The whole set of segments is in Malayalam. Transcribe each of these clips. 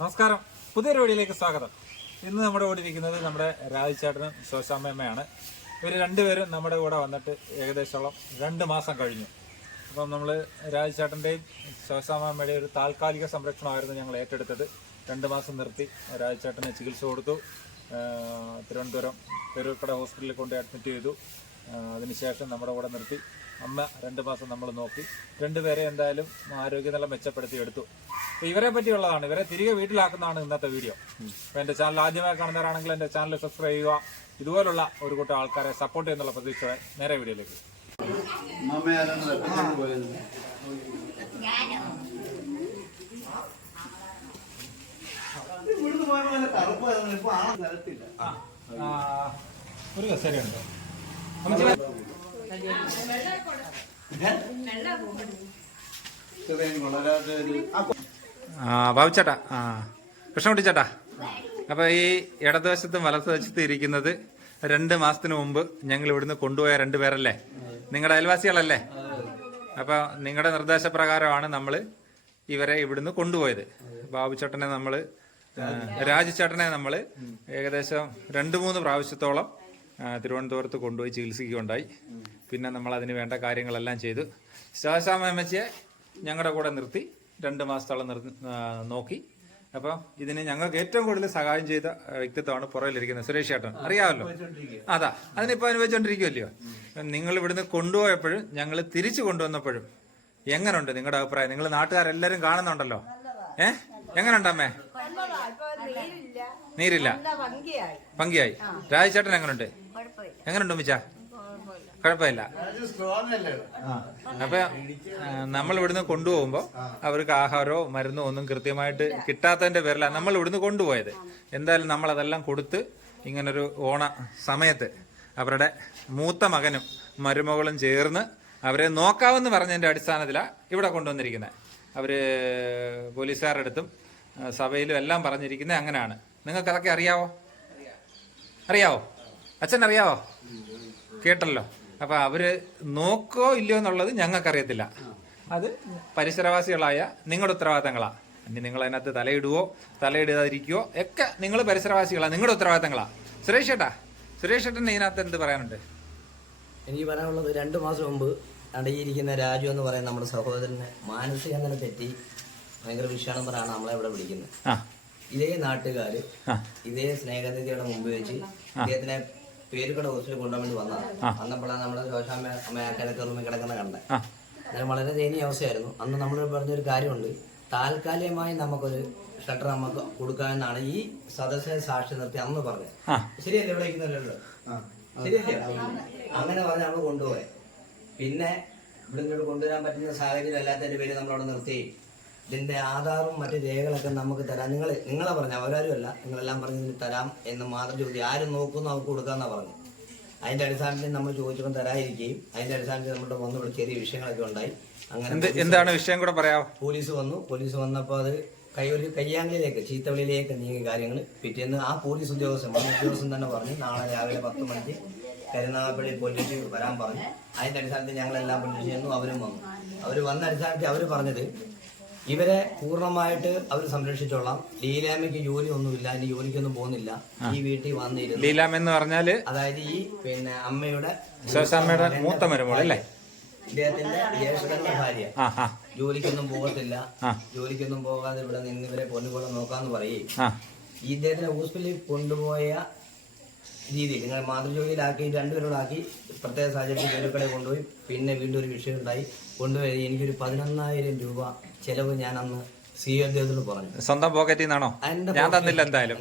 നമസ്കാരം. പുതിയൊരു വീഡിയോയിലേക്ക് സ്വാഗതം. ഇന്ന് നമ്മുടെ കൂടെ ഇരിക്കുന്നത് നമ്മുടെ രാജിച്ചേട്ടനും ശോശാമ്മയമ്മയാണ്. ഇവർ രണ്ടുപേരും നമ്മുടെ കൂടെ വന്നിട്ട് ഏകദേശം രണ്ട് മാസം കഴിഞ്ഞു. അപ്പം നമ്മൾ രാജിച്ചേട്ടന്റെയും ശോശാമ്മയുടെയും ഒരു താൽക്കാലിക സംരക്ഷണമായിരുന്നു ഞങ്ങൾ ഏറ്റെടുത്തത്. രണ്ട് മാസം നിർത്തി രാജിച്ചേട്ടന് ചികിത്സ കൊടുത്തു. തിരുവനന്തപുരം പെരുവിപ്പട ഹോസ്പിറ്റലിൽ കൊണ്ട് അഡ്മിറ്റ് ചെയ്തു. അതിനുശേഷം നമ്മുടെ കൂടെ നിർത്തി. അമ്മ രണ്ട് മാസം നമ്മൾ നോക്കി. രണ്ടുപേരെ എന്തായാലും ആരോഗ്യനില മെച്ചപ്പെടുത്തി എടുത്തു. അപ്പൊ ഇവരെ പറ്റിയുള്ളതാണ്. ഇവരെ തിരികെ വീട്ടിലാക്കുന്നതാണ് ഇന്നത്തെ വീഡിയോ. അപ്പൊ എന്റെ ചാനൽ ആദ്യമായി കാണുന്നവരാണെങ്കിൽ എന്റെ ചാനൽ സബ്സ്ക്രൈബ് ചെയ്യുക. ഇതുപോലുള്ള ഒരു കൂട്ടം ആൾക്കാരെ സപ്പോർട്ട് ചെയ്യുന്നുള്ള പ്രതീക്ഷ നേരെ വീഡിയോയിലേക്ക്. ഒരു കസേരയുണ്ടോ ആ ബാബുച്ചേട്ടാ ആ കൃഷ്ണകുട്ടി ചേട്ടാ അപ്പൊ ഈ ഇടതുവശത്തും വലതുവശത്തും ഇരിക്കുന്നത് രണ്ട് മാസത്തിന് മുമ്പ് ഞങ്ങൾ ഇവിടുന്ന് കൊണ്ടുപോയ രണ്ടുപേരല്ലേ നിങ്ങളുടെ അയൽവാസികളല്ലേ? അപ്പൊ നിങ്ങളുടെ നിർദ്ദേശപ്രകാരമാണ് നമ്മൾ ഇവരെ ഇവിടുന്ന് കൊണ്ടുപോയത്. ബാബുച്ചേട്ടനെ നമ്മൾ രാജുചേട്ടനെ നമ്മൾ ഏകദേശം രണ്ട് മൂന്ന് പ്രാവശ്യത്തോളം തിരുവനന്തപുരത്ത് കൊണ്ടുപോയി ചികിത്സിക്കുകയുണ്ടായി. പിന്നെ നമ്മൾ അതിന് വേണ്ട കാര്യങ്ങളെല്ലാം ചെയ്തു. ശാശാമേമച്ചിയെ ഞങ്ങളുടെ കൂടെ നിർത്തി. രണ്ട് മാസത്തോളം നിർ നോക്കി. അപ്പോൾ ഇതിന് ഞങ്ങൾക്ക് ഏറ്റവും കൂടുതൽ സഹായം ചെയ്ത വ്യക്തിത്വമാണ് പുറകിലിരിക്കുന്നത് സുരേഷ് ചേട്ടൻ അറിയാമല്ലോ? അതാ. അതിനിപ്പോൾ അനുഭവിച്ചുകൊണ്ടിരിക്കുമല്ലയോ നിങ്ങൾ ഇവിടുന്ന് കൊണ്ടുപോയപ്പോഴും ഞങ്ങൾ തിരിച്ചു കൊണ്ടുവന്നപ്പോഴും എങ്ങനെയുണ്ട് നിങ്ങളുടെ അഭിപ്രായം? നിങ്ങൾ നാട്ടുകാരെല്ലാവരും കാണുന്നുണ്ടല്ലോ? ഏ? എങ്ങനെയുണ്ടമ്മേ നീരില്ല. ഭംഗിയായി. രാജചേട്ടൻ എങ്ങനെയുണ്ട് എങ്ങനെയുണ്ട് മിച്ച കുഴപ്പമില്ല. അപ്പൊ നമ്മൾ ഇവിടുന്ന് കൊണ്ടുപോകുമ്പോൾ അവർക്ക് ആഹാരമോ മരുന്നോ ഒന്നും കൃത്യമായിട്ട് കിട്ടാത്തതിന്റെ പേരിലാണ് നമ്മൾ ഇവിടുന്ന് കൊണ്ടുപോയത്. എന്തായാലും നമ്മൾ അതെല്ലാം കൊടുത്ത് ഇങ്ങനൊരു ഓണ സമയത്ത് അവരുടെ മൂത്ത മകനും മരുമകളും ചേർന്ന് അവരെ നോക്കാമെന്ന് പറഞ്ഞതിന്റെ അടിസ്ഥാനത്തിലാണ് ഇവിടെ കൊണ്ടുവന്നിരിക്കുന്നത്. അവർ പോലീസുകാരുടെ അടുത്തും സഭയിലും എല്ലാം പറഞ്ഞിരിക്കുന്നത് അങ്ങനെയാണ്. നിങ്ങൾക്ക് അതൊക്കെ അറിയാവോ? അറിയാവോ? അച്ഛൻ അറിയാവോ കേട്ടല്ലോ. അപ്പൊ അവർ നോക്കോ ഇല്ലയോ എന്നുള്ളത് ഞങ്ങൾക്ക് ഞങ്ങൾക്കറിയത്തില്ല അത് പരിസരവാസികളായ നിങ്ങളുടെ ഉത്തരവാദിത്തങ്ങളാ. ഇനി നിങ്ങൾ അതിനകത്ത് തലയിടുവോ തലയിടാതിരിക്കുവോ ഒക്കെ നിങ്ങൾ പരിസരവാസികളാ നിങ്ങളുടെ ഉത്തരവാദിത്തങ്ങളാ. സുരേഷ് ചേട്ടാ സുരേഷ് ചേട്ടൻ ഇതിനകത്ത് എന്ത് പറയാനുണ്ട്? എനിക്ക് പറയാനുള്ളത് രണ്ട് മാസം മുമ്പ് അടയിരിക്കുന്ന രാജു എന്ന് പറയുന്ന നമ്മുടെ സഹോദരന് മാനസിക അങ്ങനെ തെറ്റി ഭയങ്കര വിഷാണം പറയാണ് നമ്മളെ ഇവിടെ വിളിക്കുന്നത്. ഇതേ നാട്ടുകാര് ഇതേ സ്നേഹനിധിയുടെ മുമ്പ് വെച്ച് ഇദ്ദേഹത്തിനെ പേരുകട ഹോസ്പിറ്റലിൽ കൊണ്ടുപോകാൻ വേണ്ടി വന്നതാണ്. അന്നപ്പോഴാണ് നമ്മുടെ ശോശാമ്മ അമ്മയാക്കാനൊക്കെ റൂമിൽ കിടക്കുന്ന കണ്ടത്. അന്നേരം വളരെ ദയനീയ അവസ്ഥയായിരുന്നു. അന്ന് നമ്മൾ പറഞ്ഞൊരു കാര്യമുണ്ട്. താൽക്കാലികമായി നമുക്കൊരു ഷട്ടർ നമുക്ക് കൊടുക്കാമെന്നാണ് ഈ സദസ്സിനെ സാക്ഷി നിർത്തി അന്ന് പറഞ്ഞത്. ശരിയല്ലേ ഇവിടെ ഇരിക്കുന്നല്ലോ ശരിയല്ലേ? അങ്ങനെ പറഞ്ഞ് നമ്മൾ കൊണ്ടുപോയി. പിന്നെ ഇവിടെ ഇങ്ങോട്ട് കൊണ്ടുവരാൻ പറ്റുന്ന സാഹചര്യം അല്ലാത്തതിന്റെ പേര് നമ്മളവിടെ നിർത്തി. ഇതിന്റെ ആധാറും മറ്റ് രേഖകളൊക്കെ നമുക്ക് തരാം. നിങ്ങൾ നിങ്ങളെ പറഞ്ഞു അവരാരും അല്ല നിങ്ങളെല്ലാം പറഞ്ഞ് ഇതിന് തരാം എന്ന് മാത്രം ചോദിച്ചു. ആരും നോക്കുന്നു അവർക്ക് കൊടുക്കാന്നാ പറഞ്ഞു. അതിന്റെ അടിസ്ഥാനത്തിൽ നമ്മൾ ചോദിച്ചപ്പോൾ തരാതിരിക്കുകയും അതിന്റെ അടിസ്ഥാനത്തിൽ നമ്മുടെ വന്നു ഇവിടെ ചെറിയ വിഷയങ്ങളൊക്കെ ഉണ്ടായി. അങ്ങനെ എന്താണ് വിഷയം കൂടെ പറയാം പോലീസ് വന്നു. പോലീസ് വന്നപ്പോൾ അത് കൈ ഒരു കയ്യാങ്കളിലേക്ക് ചീത്തവിളിയിലേക്ക് നീങ്ങിയ കാര്യങ്ങൾ പിറ്റേന്ന് ആ പോലീസ് ഉദ്യോഗസ്ഥൻ വന്ന ഉദ്യോഗസ്ഥൻ തന്നെ പറഞ്ഞു നാളെ രാവിലെ പത്ത് മണിക്ക് കരുനാഗപ്പള്ളി പോലീസ് വരാൻ പറഞ്ഞു. അതിന്റെ അടിസ്ഥാനത്തിൽ ഞങ്ങളെല്ലാം പോലീസ് ചെന്നു അവരും വന്നു. അവർ വന്ന അടിസ്ഥാനത്തിൽ അവർ പറഞ്ഞത് ഇവരെ പൂർണമായിട്ട് അവർ സംരക്ഷിച്ചോളാം. ലീലാമയ്ക്ക് ജോലി ഒന്നുമില്ല ഇനി ജോലിക്കൊന്നും പോകുന്നില്ല. ഈ വീട്ടിൽ വന്നിരുന്നു. ലീലാമ എന്ന് പറഞ്ഞാൽ? അതായത് ഈ പിന്നെ അമ്മയുടെ ശോശാമ്മയുടെ മൂത്ത മരുമോൾ അല്ലേ? ഇദ്ദേഹത്തിന്റെ ജ്യേഷ്ഠന്റെ ഭാര്യ. ജോലിക്കൊന്നും പോകത്തില്ല. ജോലിക്കൊന്നും പോകാതെ ഇവിടെ നിന്ന് ഇവരെ പൊന്നുപോലെ നോക്കാന്ന് പറയും. ഇദ്ദേഹത്തിനെ ഹോസ്പിറ്റലിൽ കൊണ്ടുപോയ രീതി. നിങ്ങൾ മാതൃജോലിയിലാക്കി രണ്ടുപേരോടാക്കി പ്രത്യേക സാഹചര്യത്തിൽ ജോലിക്കളെ കൊണ്ടുപോയി. പിന്നെ വീണ്ടും ഒരു വിഷയം ഉണ്ടായി കൊണ്ടുപോയി എനിക്കൊരു പതിനൊന്നായിരം രൂപ ചെലവ് ഞാൻ അന്ന് സി അദ്ദേഹത്തോട് പറഞ്ഞു. സ്വന്തം പോക്കറ്റിൽ നിന്നാണോ? ഞാൻ തന്നില്ല എന്തായാലും.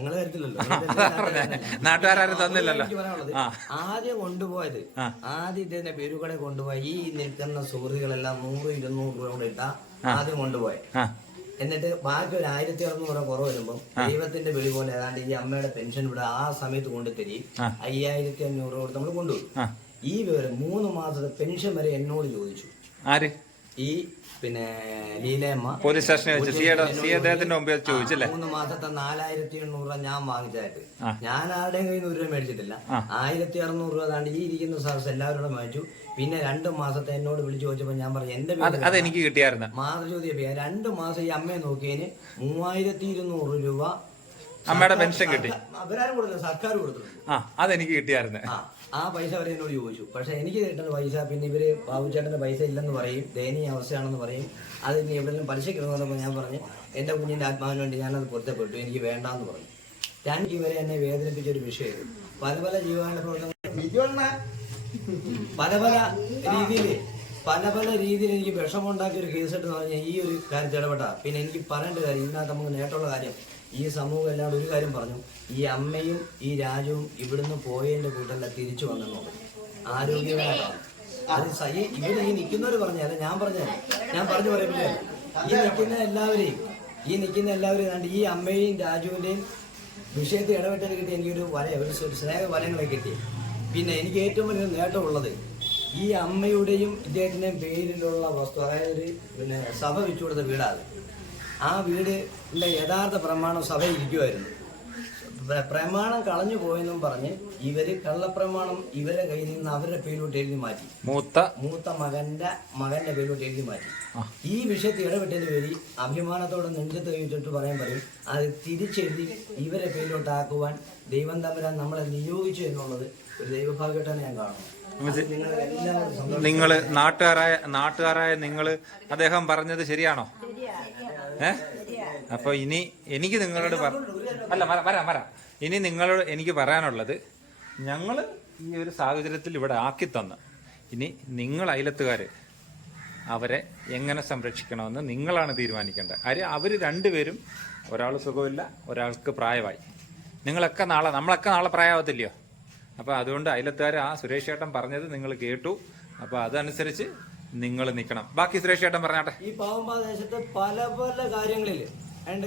നാട്ടുകാരും തന്നില്ലല്ലോ. ആദ്യം കൊണ്ടുപോയത്. ആദ്യം ഇതിന്റെ പേരുകടെ കൊണ്ടുപോയി. ഈ നിൽക്കുന്ന സുഹൃത്തുക്കളെല്ലാം നൂറ് ഇരുന്നൂറ് രൂപ കൂടെ ഇട്ടാ ആദ്യം കൊണ്ടുപോയി. ആ. എന്നിട്ട് ബാക്കി ഒരു ആയിരത്തി അറുന്നൂറ് രൂപ കുറവ് വരുമ്പോൾ ദൈവത്തിന്റെ വിളി പോലെ ഏതാണ്ട് ഈ അമ്മയുടെ പെൻഷൻ ഇവിടെ ആ സമയത്ത് കൊണ്ടു തരി ആ. അയ്യായിരത്തി അഞ്ഞൂറ് രൂപ കൊടുത്ത് നമ്മൾ കൊണ്ടുപോയി. ഈ വിവരം മൂന്ന് മാസത്തെ പെൻഷൻ വരെ എന്നോട് ചോദിച്ചു. ആര്? ഈ പിന്നെ ലീലയമ്മ. പോലീസ് സ്റ്റേഷനിൽ വെച്ച് സിയുടെ എന്നോട് സി അദ്ദേഹത്തിന്റെ മുമ്പിൽ ചോദിച്ചല്ലേ? മൂന്ന് മാസത്തെ നാലായിരത്തി എണ്ണൂറ് രൂപ ഞാൻ വാങ്ങിച്ചായിട്ട് ഞാൻ ആരുടെയും കയ്യിൽ നിന്ന് ഒരു രൂപ മേടിച്ചിട്ടില്ല. ആയിരത്തി അറുന്നൂറ് രൂപ താണ്ട് ഈ ഇരിക്കുന്ന സാർസ് എല്ലാവരോടും മേടിച്ചു. പിന്നെ രണ്ട് മാസത്തെ എന്നോട് വിളിച്ചു ചോദിച്ചപ്പോൾ ഞാൻ പറഞ്ഞു എന്റെ അത് എനിക്ക് അതെനിക്ക് കിട്ടിയായിരുന്നു. മാസം ചോദ്യം രണ്ട് മാസം ഈ അമ്മയെ നോക്കിയതിന് മൂവായിരത്തി ഇരുന്നൂറ് രൂപ അമ്മയുടെ പെൻഷൻ കിട്ടി. സർക്കാർ- അവരാരും കൊടുത്തില്ല സർക്കാർ കൊടുത്തിട്ടുണ്ട്. ആ അതെനിക്ക് കിട്ടിയായിരുന്നു. ആ പൈസ അവരെ എന്നോട് ചോദിച്ചു. പക്ഷെ എനിക്ക് കിട്ടുന്ന പൈസ പിന്നെ ഇവർ ബാബുചേട്ടന്റെ പൈസ ഇല്ലെന്ന് പറയും ദയനീയ അവസ്ഥയാണെന്ന് പറയും. അത് ഇനി എവിടെയെങ്കിലും പലിശ കിട്ടുന്നതെന്ന് ഞാൻ പറഞ്ഞു എന്റെ കുഞ്ഞിന്റെ ആത്മാവിന് വേണ്ടി ഞാനത് പൊരുത്തപ്പെട്ടു എനിക്ക് വേണ്ടാന്ന് പറഞ്ഞു. ഞാൻ ഇവരെ എന്നെ വേദനിപ്പിച്ച ഒരു വിഷയം പല പല ജീവകാല പ്രവർത്തനങ്ങൾ പല പല രീതിയിൽ പല പല രീതിയിൽ എനിക്ക് വിഷമുണ്ടാക്കിയ ഒരു കേസ് എന്ന് പറഞ്ഞാൽ ഈ ഒരു കാര്യത്തിൽ ഇടപെട്ട. പിന്നെ എനിക്ക് പറയേണ്ട കാര്യം ഇതിനകത്ത് നമുക്ക് നേട്ടമുള്ള കാര്യം ഈ സമൂഹം എല്ലാവരും ഒരു കാര്യം പറഞ്ഞു. ഈ അമ്മയും ഈ രാജുവും ഇവിടുന്ന് പോയതിന്റെ കൂട്ടല്ല തിരിച്ചു വന്നെന്നുള്ളത് ആരോഗ്യപരമായിട്ടാണ് അത് സഹി ഈ നിൽക്കുന്നവർ പറഞ്ഞല്ല ഞാൻ പറഞ്ഞല്ല ഞാൻ പറഞ്ഞു പറയുമ്പോൾ ഈ നിൽക്കുന്ന എല്ലാവരെയും ഈ നിൽക്കുന്ന എല്ലാവരെയും കണ്ട് ഈ അമ്മയും രാജുവിന്റെയും വിഷയത്തിൽ ഇടപെട്ടത് കിട്ടി എനിക്കൊരു വര ഒരു സ്നേഹ വലങ്ങളെ കിട്ടി. പിന്നെ എനിക്ക് ഏറ്റവും വലിയ നേട്ടമുള്ളത് ഈ അമ്മയുടെയും ഇദ്ദേഹത്തിന്റെയും പേരിലുള്ള വസ്തു അതായത് ഒരു പിന്നെ സഭ വെച്ചു കൊടുത്ത വീടാണ്. ആ വീടിന്റെ യഥാർത്ഥ പ്രമാണം സഭ ഇരിക്കുമായിരുന്നു പ്രമാണം കളഞ്ഞു പോയെന്നും പറഞ്ഞ് ഇവർ കള്ളപ്രമാണം ഇവരുടെ കയ്യിൽ നിന്ന് അവരുടെ പേരിലോട്ട് എഴുതി മാറ്റി. മൂത്ത? മൂത്ത മകന്റെ മകന്റെ പേരിലോട്ട് എഴുതി മാറ്റി. ഈ വിഷയത്തിൽ ഇടപെട്ടതിന് പേരി അഭിമാനത്തോടെ നെഞ്ചത്ത് കഴിച്ചിട്ട് പറയാൻ പറയും അത് തിരിച്ചെഴുതി ഇവരെ പേരിലോട്ട് ആക്കുവാൻ ദൈവം തമ്പുരാൻ നമ്മളെ നിയോഗിച്ചു എന്നുള്ളത് ഒരു ദൈവഭാഗ്യമായിട്ടാണ് ഞാൻ കാണുന്നത്. നിങ്ങൾ നാട്ടുകാരായ നാട്ടുകാരായ നിങ്ങൾ അദ്ദേഹം പറഞ്ഞത് ശരിയാണോ? ഏ? അപ്പൊ ഇനി എനിക്ക് നിങ്ങളോട് പറ അല്ല വരാം വരാം വരാം ഇനി നിങ്ങളോട് എനിക്ക് പറയാനുള്ളത് ഞങ്ങൾ ഈ ഒരു സാഹചര്യത്തിൽ ഇവിടെ ആക്കി തന്ന്. ഇനി നിങ്ങൾ അയലത്തുകാർ അവരെ എങ്ങനെ സംരക്ഷിക്കണമെന്ന് നിങ്ങളാണ് തീരുമാനിക്കേണ്ടത്. കാര്യം അവർ രണ്ടുപേരും ഒരാൾ സുഖമില്ല ഒരാൾക്ക് പ്രായമായി. നിങ്ങളൊക്കെ നാളെ നമ്മളൊക്കെ നാളെ പ്രായമാവത്തില്ലയോ? അപ്പോൾ അതുകൊണ്ട് അയലത്തുകാർ ആ സുരേഷ് ചേട്ടൻ പറഞ്ഞത് നിങ്ങൾ കേട്ടു. അപ്പോൾ അതനുസരിച്ച് നിങ്ങൾ നിൽക്കണം. ബാക്കി സുരേഷ് ചേട്ടൻ പറഞ്ഞാട്ടെ. ഈ പാവമ്പാ ദേശത്ത് പല പല കാര്യങ്ങളിൽ ആൻഡ്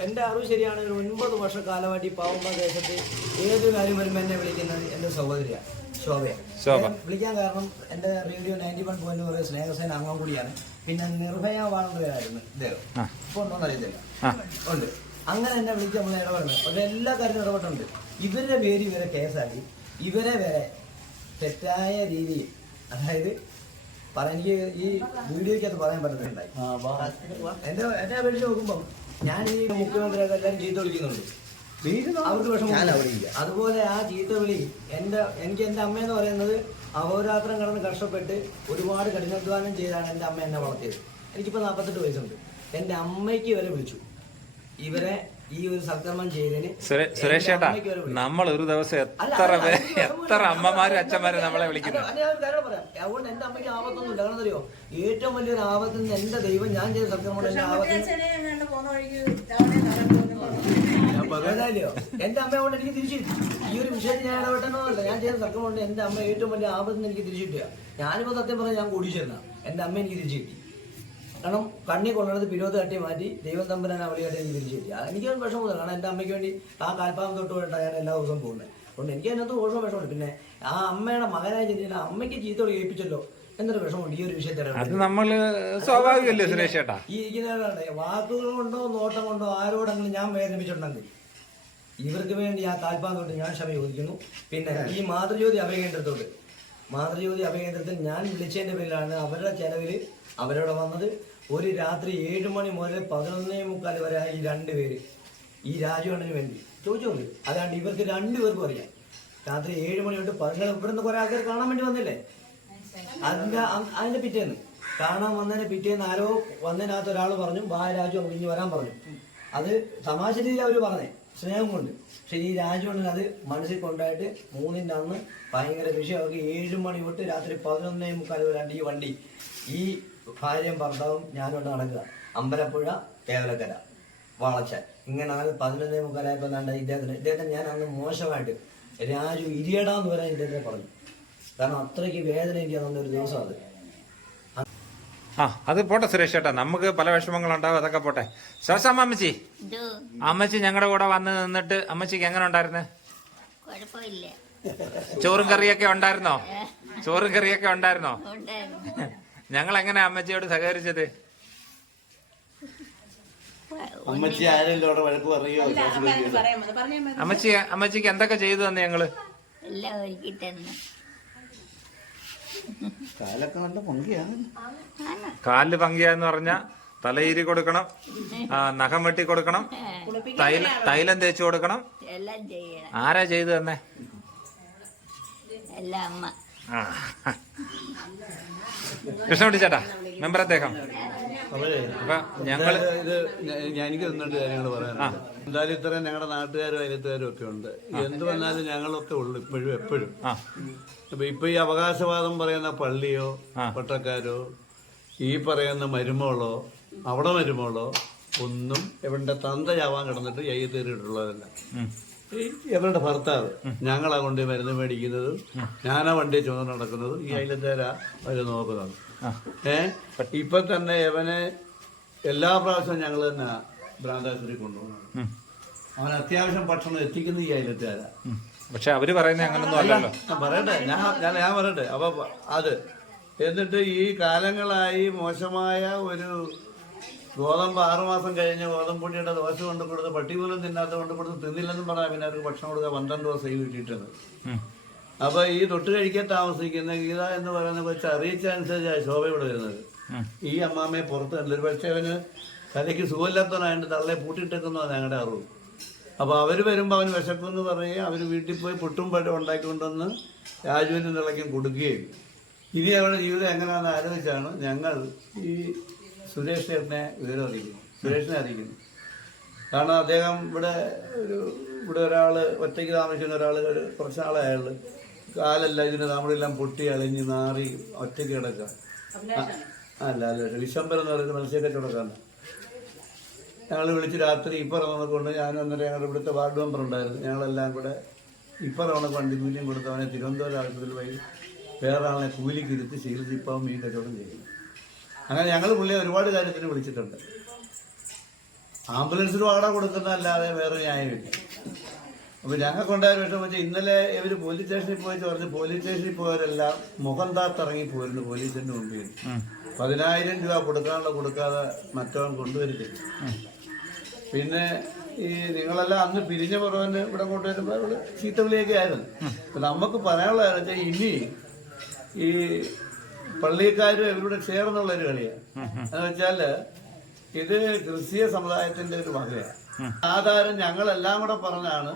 എന്റെ അറിവ് ശരിയാണ് ഒരു ഒൻപത് വർഷ കാലമായിട്ട് ഈ പാവമ്പാ ദേശത്ത് ഏത് കാര്യം വരുമ്പോൾ എന്നെ വിളിക്കുന്നത് എന്റെ സഹോദരിയാണ് ശോഭയാണ് ശോഭ. വിളിക്കാൻ കാരണം എന്റെ റേഡിയോ നയന്റി വൺ പോയിന്റ് പറയുന്നത് സ്നേഹസേന അംഗം കൂടിയാണ്. പിന്നെ നിർഭയ വാളണ്ടറായിരുന്നു ഇദ്ദേഹം. ആ. ഇപ്പോൾ ഉണ്ടോന്ന് അറിയത്തില്ല. ഉണ്ട്. അങ്ങനെ എന്നെ വിളിച്ച് നമ്മൾ ഇടപെടുന്നത് പക്ഷെ എല്ലാ കാര്യത്തിലും ഇടപെട്ടുണ്ട്. ഇവരുടെ പേര് ഇവരെ കേസാക്കി. ഇവരെ വരെ തെറ്റായ രീതിയിൽ അതായത് പറ എനിക്ക് ഈ വീഡിയോയ്ക്കകത്ത് പറയാൻ പറ്റുന്നുണ്ടായി എന്റെ എന്നെ അപേക്ഷിച്ച് നോക്കുമ്പോൾ ഞാൻ ഈ മുഖ്യമന്ത്രിയൊക്കെ എല്ലാവരും ചീത്ത വിളിക്കുന്നുണ്ട്. അവർക്ക് വിഷമം അതുപോലെ ആ ചീത്ത വിളി എന്റെ എനിക്ക് എന്റെ അമ്മ എന്ന് പറയുന്നത് അഹോരാത്രം കടന്ന് കഷ്ടപ്പെട്ട് ഒരുപാട് കഠിനാധ്വാനം ചെയ്താണ് എന്റെ അമ്മ എന്നെ വളർത്തിയത്. എനിക്കിപ്പോ നാൽപ്പത്തെട്ട് വയസ്സുണ്ട്. എന്റെ അമ്മയ്ക്ക് വരെ വിളിച്ചു. ഇവരെ ഈ ഒരു സൽക്കർമ്മം ചെയ്തതിന് സുരേ- സുരേഷ് ചേട്ടാ. നമ്മൾ ഒരു ദിവസം എത്ര പേര് എത്ര അമ്മമാരും അച്ഛന്മാരും നമ്മളെ വിളിക്കുന്നു? അതുകൊണ്ട് എന്റെ അമ്മയ്ക്ക് ആപത്തൊന്നുമില്ല കാരണം അറിയോ ഏറ്റവും വലിയൊരു ആപത്തിൽ എന്റെ ദൈവം ഞാൻ ചെയ്ത കൊണ്ട് എന്റെ. ഏതായാലോ എന്റെ അമ്മയെ കൊണ്ട് എനിക്ക് തിരിച്ചു കിട്ടി. ഈ ഒരു വിഷയത്തിൽ ഞാൻ ഇടപെട്ടെന്നല്ല ഞാൻ ചെയ്ത സത്യം കൊണ്ട് എന്റെ അമ്മ ഏറ്റവും വലിയ ആപത്തിൽ എനിക്ക് തിരിച്ചു കിട്ടുക. ഞാനിപ്പോ സത്യം പറഞ്ഞാൽ ഞാൻ കൂടി ചേർന്ന. എന്റെ അമ്മ എനിക്ക് തിരിച്ചു കിട്ടി. കാരണം കണ്ണി കൊള്ളണത് പിരോത് തട്ടി മാറ്റി ദൈവം തമ്പുരാൻ അവളി കട്ടി എനിക്ക് തിരിച്ചു കിട്ടി. എനിക്ക് തോന്നുന്നു. കാരണം എന്റെ അമ്മയ്ക്ക് വേണ്ടി ആ കാൽപ്പാകം തൊട്ട് പോയിട്ടാണ് ഞാൻ എല്ലാ ദിവസവും പോകുന്നത്. അതുകൊണ്ട് എനിക്ക് അതിനകത്ത് ദോഷവും വിഷമമുണ്ട്. പിന്നെ ആ അമ്മയുടെ മകനായി ചിന്തിക്കുന്ന അമ്മയ്ക്ക് ചീത്തോട് കേൾപ്പിച്ചല്ലോ. എന്നൊരു വിഷമമുണ്ട് ഈ ഒരു വിഷയത്തിൽ സ്വാഭാവികമല്ലേ സുരേഷ് ചേട്ടാ? ഈ ഇരിക്കുന്നവരുടെ വാക്കുകൾ കൊണ്ടോ നോട്ടം കൊണ്ടോ ആരോടെങ്കിലും ഞാൻ വേദനിപ്പിച്ചിട്ടുണ്ടെങ്കിൽ ഇവർക്ക് വേണ്ടി ആ കാൽപ്പാൻ തൊട്ട് ഞാൻ ക്ഷമ ചോദിക്കുന്നു. പിന്നെ ഈ മാതൃജ്യോതി അഭയകേന്ദ്രത്തോട്. മാതൃജ്യോതി അഭയകേന്ദ്രത്തിൽ ഞാൻ വിളിച്ചതിന്റെ പേരിലാണ് അവരുടെ ചെലവിൽ അവരോട് വന്നത്. ഒരു രാത്രി ഏഴ് മണി മുതൽ പതിനൊന്നേ മുക്കാൽ വരെ ഈ രണ്ട് പേര് ഈ രാജുവണ്ണന് വേണ്ടി. ചോദിച്ചോളൂ അതാണ്ട് ഇവർക്ക് രണ്ടുപേർക്കും അറിയാം. രാത്രി ഏഴ് മണി തൊട്ട് പതിനൊന്ന് ഇവിടുന്ന് കുറെ ആൾക്കാർ കാണാൻ വേണ്ടി വന്നില്ലേ? അതിന്റെ അതിന്റെ പിറ്റേന്ന്. കാണാൻ വന്നതിന് പിറ്റേന്ന് ആരോ വന്നതിനകത്ത് ഒരാൾ പറഞ്ഞു ബാ രാജു ഇനി വരാൻ പറഞ്ഞു. അത് തമാശ രീതിയിൽ അവർ പറഞ്ഞേ സ്നേഹം കൊണ്ട്. പക്ഷെ ഈ രാജുവണ്ണൻ അത് മനസ്സിൽ കൊണ്ടായിട്ട് മൂന്നിന്റെ അന്ന് ഭയങ്കര വിഷയം. അവർക്ക് ഏഴ് മണി തൊട്ട് രാത്രി പതിനൊന്നേ മുക്കാൽ വരാണ്ട് ഈ വണ്ടി ഈ ഭാര്യയും ഭർത്താവും ഞാനോട് നടക്കുക. അമ്പലപ്പുഴ കേവലക്കര വളച്ച ഇങ്ങനെ ആകെ പതിനൊന്നേ മുക്കാലായപ്പോൾ നല്ല ഇദ്ദേഹത്തിന് ഇദ്ദേഹത്തിന് ഞാൻ അന്ന് മോശമായിട്ട് രാജു ഇരിയടാന്ന് പറയാൻ ഇദ്ദേഹത്തെ പറഞ്ഞു. കാരണം അത്രയ്ക്ക് വേദന എനിക്ക് തന്ന ഒരു ദിവസം അത്. ആ അത് പോട്ടെ സുരേഷ് ചേട്ടാ. നമുക്ക് പല വിഷമങ്ങളുണ്ടാവും. അതൊക്കെ പോട്ടെ. ശോശാമ്മ അമ്മച്ചി അമ്മച്ചി ഞങ്ങളുടെ കൂടെ വന്ന് നിന്നിട്ട് അമ്മച്ചിക്ക് എങ്ങനെ ഉണ്ടായിരുന്നു? ചോറും കറിയൊക്കെ ഉണ്ടായിരുന്നോ? ചോറും കറിയൊക്കെ ഉണ്ടായിരുന്നോ? ഉണ്ടായിരുന്നു. ഞങ്ങൾ എങ്ങനെ അമ്മച്ചിയോട് സഹകരിച്ചത്? അമ്മച്ചി ആരെങ്കിലും അവിടെ വഴക്ക് മതി അമ്മച്ചി അമ്മച്ചിക്ക് എന്തൊക്കെ ചെയ്തു തന്നെ ഞങ്ങൾ? എല്ലാം ഒരുക്കി തന്നു. കാലൊക്കെ നല്ല പൊങ്കിയാണ് കാലിൽ പങ്കിയാന്ന് പറഞ്ഞ തലയിരി കൊടുക്കണം നഖം വെട്ടി കൊടുക്കണം തൈല തൈലം തേച്ചു കൊടുക്കണം. എല്ലാം ചെയ്യണം. ആരാ ചെയ്തു തന്നെ? എല്ലാം അമ്മ. ആ. കൃഷ്ണകുട്ടി ചേട്ടാ മെമ്പർ അദ്ദേഹം അപ്പൊ ഇത് എനിക്ക് ഒന്നുണ്ട് കാര്യങ്ങൾ പറയാനുണ്ട്. എന്തായാലും ഇത്രയും ഞങ്ങളുടെ നാട്ടുകാരും അയലത്തുകാരും ഒക്കെ ഉണ്ട്. എന്ത് വന്നാലും ഞങ്ങളൊക്കെ ഉള്ളു ഇപ്പോഴും എപ്പോഴും. അപ്പൊ ഇപ്പൊ ഈ അവകാശവാദം പറയുന്ന പള്ളിയോ പട്ടക്കാരോ ഈ പറയുന്ന മരുമോളോ അവിടെ മരുമോളോ ഒന്നും ഇവന്റെ തന്തയാവാൻ കിടന്നിട്ട് കൈ തീറിയിട്ടുള്ളതല്ല ഇവരുടെ ഭർത്താവ്. ഞങ്ങളാ കൊണ്ട് മരുന്ന് മേടിക്കുന്നതും ഞാനാ വണ്ടി ചുമന്ന് നടക്കുന്നതും ഈ അയലത്തേരാ അവർ നോക്കുന്നത്. ഏ? ഇപ്പൊ തന്നെ ഇവനെ എല്ലാ പ്രാവശ്യവും ഞങ്ങൾ തന്നെ ഭ്രാന്താശുപത്രി കൊണ്ടുപോകുന്നത് അവൻ അത്യാവശ്യം ഭക്ഷണം എത്തിക്കുന്ന ഈ അയലത്തേരാ. പക്ഷെ അവർ പറയുന്നത് അങ്ങനൊന്നും അല്ലല്ലോ. ഞാൻ പറയട്ടെ ഞാൻ ഞാൻ ഞാൻ പറയട്ടെ. അപ്പൊ അത്. എന്നിട്ട് ഈ കാലങ്ങളായി മോശമായ ഒരു ഗോതമ്പ് ആറുമാസം കഴിഞ്ഞ് ഗോതമ്പൊടിയുടെ ദോശ കൊണ്ട് കൊടുത്ത് പട്ടി പോലും തിന്നാത്ത കൊണ്ട് കൊടുത്ത് തിന്നില്ലെന്നും പറഞ്ഞാൽ പിന്നെ അവർക്ക് ഭക്ഷണം കൊടുക്കുക പന്ത്രണ്ട് ദിവസം ഈ കിട്ടിയിട്ടുണ്ട്. അപ്പൊ ഈ തൊട്ട് കഴിക്കാൻ താമസിക്കുന്ന ഗീത എന്ന് പറയുന്ന കൊച്ചു അറിയിച്ച അനുസരിച്ചാണ് ശോഭ ഇവിടെ വരുന്നത്. ഈ അമ്മാമ്മയെ പുറത്ത് കണ്ടു പക്ഷെ അവന് തലയ്ക്ക് സുഖമില്ലാത്തവനായിട്ട് തള്ളെ പൂട്ടിയിട്ടേക്കുന്നതാണ് ഞങ്ങളുടെ അറിവ്. അപ്പോൾ അവർ വരുമ്പോൾ അവന് വിശപ്പെന്ന് പറയുകയും അവർ വീട്ടിൽ പോയി പുട്ടും പഴം ഉണ്ടാക്കിക്കൊണ്ടുവന്ന് രാജുവിനും തിളയ്ക്കും കൊടുക്കുകയും. ഇനി അവരുടെ ജീവിതം എങ്ങനെയാണെന്ന് ആലോചിച്ചാണ് ഞങ്ങൾ ഈ സുരേഷ് ചേട്ടനെ വിവരം അറിയിക്കുന്നു. സുരേഷിനെ അറിയിക്കുന്നു. കാരണം അദ്ദേഹം ഇവിടെ ഒരു ഇവിടെ ഒരാൾ ഒറ്റയ്ക്ക് താമസിക്കുന്ന ഒരാൾ ഒരു കുറച്ച് നാളെ അയാൾ കാലെല്ലാം ഇതിന് നമ്മളെല്ലാം പൊട്ടി അളിഞ്ഞ് നാറി ഒറ്റയ്ക്ക് കിടക്കുക. അല്ല അല്ല വിശംബരം എന്ന് പറയുന്ന മത്സ്യക്കച്ചവടക്കാരൻ ഞങ്ങൾ വിളിച്ച് രാത്രി ഇപ്പറ ഇറങ്ങുന്നതുകൊണ്ട് ഞാൻ അന്നേരം ഞങ്ങളുടെ ഇവിടുത്തെ വാർഡ് മെമ്പർ ഉണ്ടായിരുന്നു. ഞങ്ങളെല്ലാം കൂടെ ഇപ്പറവണ വണ്ടി കൂലിയും കൊടുത്തവനെ തിരുവനന്തപുരം ആശുപത്രിയിൽ പോയി വേറെ ആളെ കൂലിക്കിരുത്തി ചികിത്സിപ്പം ചികിത്സ ഈ കച്ചവടം ചെയ്യുന്നു അങ്ങനെ ഞങ്ങൾ പുള്ളിയെ ഒരുപാട് കാര്യത്തിന് വിളിച്ചിട്ടുണ്ട്. ആംബുലൻസിന് വാടക കൊടുക്കുന്നതല്ലാതെ വേറെ ന്യായമില്ല. അപ്പൊ ഞങ്ങൾക്ക് ഉണ്ടായ വിഷയം വെച്ചാൽ ഇന്നലെ ഇവർ പോലീസ് സ്റ്റേഷനിൽ പോയി പറഞ്ഞ് പോലീസ് സ്റ്റേഷനിൽ പോയവരെല്ലാം മുഖം താത്തിറങ്ങി പോയിരുന്നു പോലീസിന്റെ മുമ്പിൽ. പതിനായിരം രൂപ കൊടുക്കാനുള്ള കൊടുക്കാതെ മറ്റവൻ കൊണ്ടുവരുത്തില്ല പിന്നെ ഈ നിങ്ങളെല്ലാം അന്ന് പിരിഞ്ഞ പുറവന് ഇവിടെ കൊണ്ടുവരുമ്പോൾ ഇവിടെ ചീത്തവിളിയൊക്കെ ആയിരുന്നു. അപ്പൊ നമുക്ക് പറയാനുള്ളത് വെച്ചാൽ ഇനി ഈ പള്ളിക്കാരും ഇവരുടെ ചേർന്നുള്ള ഒരു കളിയാണ് എന്ന് വെച്ചാൽ ഇത് ക്രിസ്തീയ സമുദായത്തിന്റെ ഒരു വകയാണ് ആധാരം ഞങ്ങളെല്ലാം കൂടെ പറഞ്ഞാണ്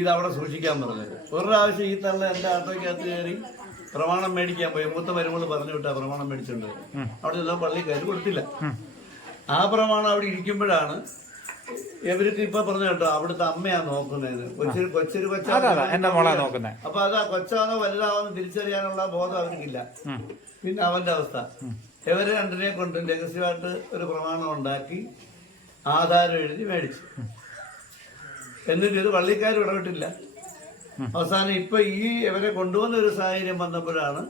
ഇത് അവിടെ സൂക്ഷിക്കാൻ പറഞ്ഞത്. ഒരു പ്രാവശ്യം ഈ തള്ള എന്റെ ആട്ടോയ്ക്കകത്ത് കയറി പ്രമാണം മേടിക്കാൻ പോയി. മൂത്ത മരുമകൾ പറഞ്ഞു വിട്ടാ പ്രമാണം മേടിച്ചിട്ടുണ്ട് അവിടെ ചെല്ലാൻ പള്ളിക്കാർ കൊടുത്തില്ല. ആ പ്രമാണം അവിടെ ഇരിക്കുമ്പോഴാണ് ഇവർക്ക് ഇപ്പൊ പറഞ്ഞു കേട്ടോ അവിടുത്തെ അമ്മയാ നോക്കുന്നതിന് കൊച്ചിരി കൊച്ചിരി അതാ എന്റെ മോളാ കൊച്ചാ നോക്കുന്നേ. അപ്പൊ അതാ കൊച്ചാണോ വലുതാണോ തിരിച്ചറിയാനുള്ള ബോധം അവർക്കില്ല പിന്നെ അവന്റെ അവസ്ഥ. ഇവർ രണ്ടിനെ കൊണ്ട് രഹസ്യമായിട്ട് ഒരു പ്രമാണം ഉണ്ടാക്കി ആധാരം എഴുതി മേടിച്ചു. എന്നിട്ട് ഇത് പള്ളിക്കാർ ഇടപെട്ടില്ല. അവസാനം ഇപ്പൊ ഈ ഇവരെ കൊണ്ടുവന്ന ഒരു സാഹചര്യം വന്നപ്പോഴാണ്